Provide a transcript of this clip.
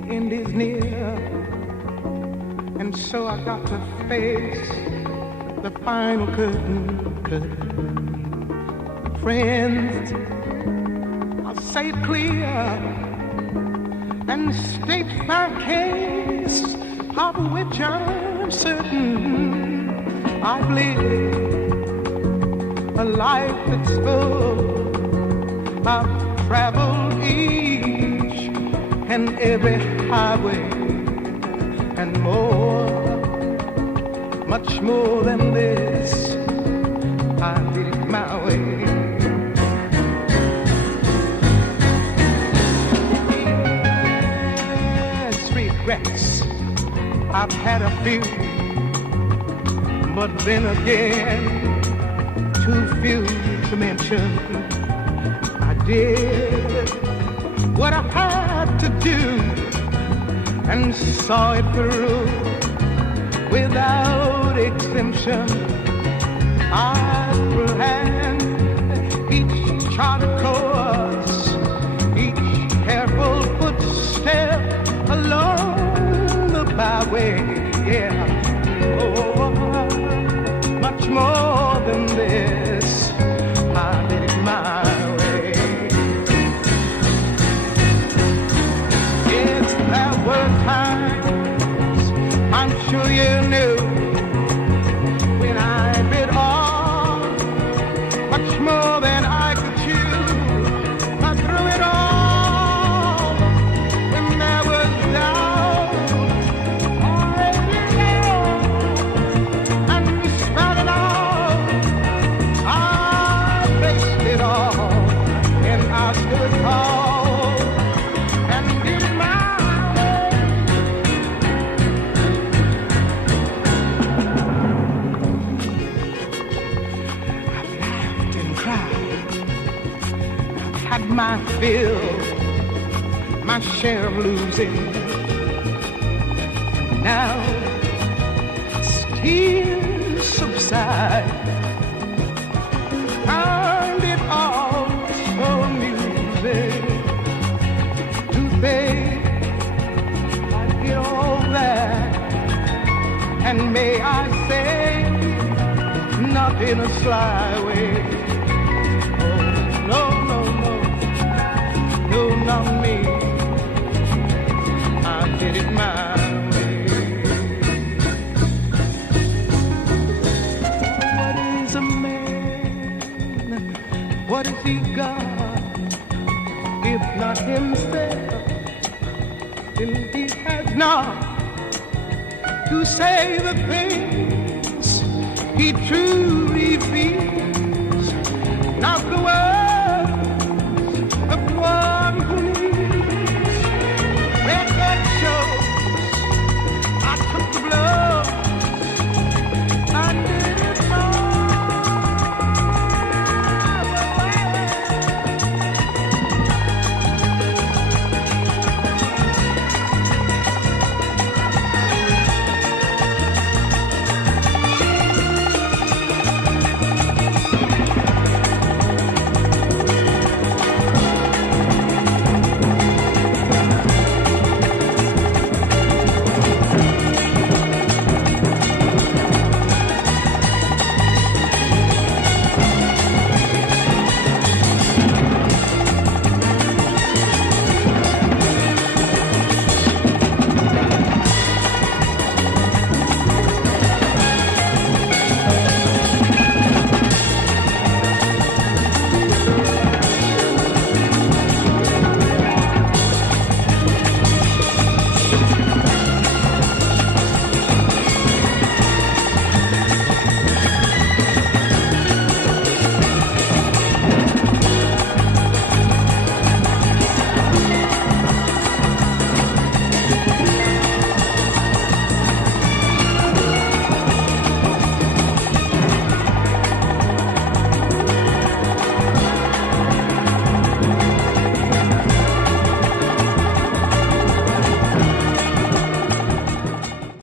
the end is near, and so I got to face the final curtain. Friends, I'll say it clear and state my case, of which I'm certain. I've lived a life that's full. I've traveled each and every highway and more, much more than this. I did it my way. Yes, regrets, I've had a few, but then again, too few to mention. I did what I had to do and saw it through without exemption. I planned each charted course, each careful footstep along the byway. Yeah, oh, much more than this, I did it my way. Yes, there were times, I'm sure you knew, when I bit off much more than I could chew. I threw it all when there was doubt. I did it all and spat it out. I faced it all and I stood tall and did it my way. I've laughed and cried. I've had my fill, my share of losing. Now tears subside. Find it all so amusing to think I did all that, and may I say, not in a sly way. Oh, no, no, no, no, not me. I did it my way. What is a man? What has he got? If not himself, then he has not to say the things he truly feels.